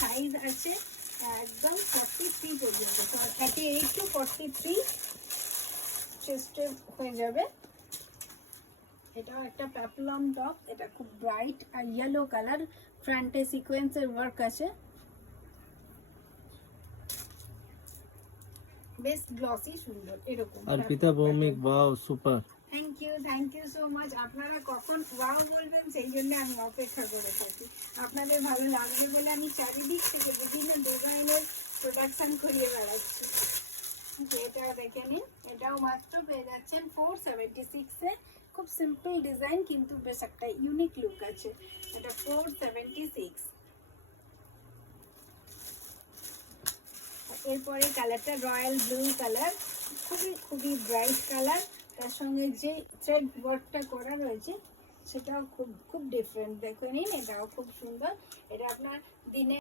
Size আছে একদম 43 পর্যন্ত, 38 to 43 চেস্টে হয়ে যাবে। এটাও একটা পেপলম টপ, এটা খুব ব্রাইট আর ইয়েলো কালার, ফ্রন্টে সিকোয়েন্সের ওয়ার্ক আছে, বেশ গ্লসি সুন্দর এরকম। Arpita Bhowmik, wow super. Thank you so much. আপনারা কখন ওয়াও বলবেন সেই জন্য আমি অপেক্ষা করে থাকি, আপনাদের ভালো লাগবে বলে আমি চারিদিক থেকে বিভিন্ন ডিজাইনের প্রোডাকশন করিয়ে বেড়াচ্ছি। এটা দেখে নিন, এটাও মাত্র পেয়ে যাচ্ছেন 476 এ। খুব সিম্পল ডিজাইন কিন্তু বেশ একটা ইউনিক লুক আছে। এটা 476। এরপরে কালারটা রয়্যাল ব্লু কালার, খুবই ব্রাইট কালার, তার সঙ্গে যে থ্রেড ওয়ার্কটা করা রয়েছে সেটাও খুব ডিফারেন্ট। দেখে নিন, এটাও খুব সুন্দর। এটা আপনার দিনে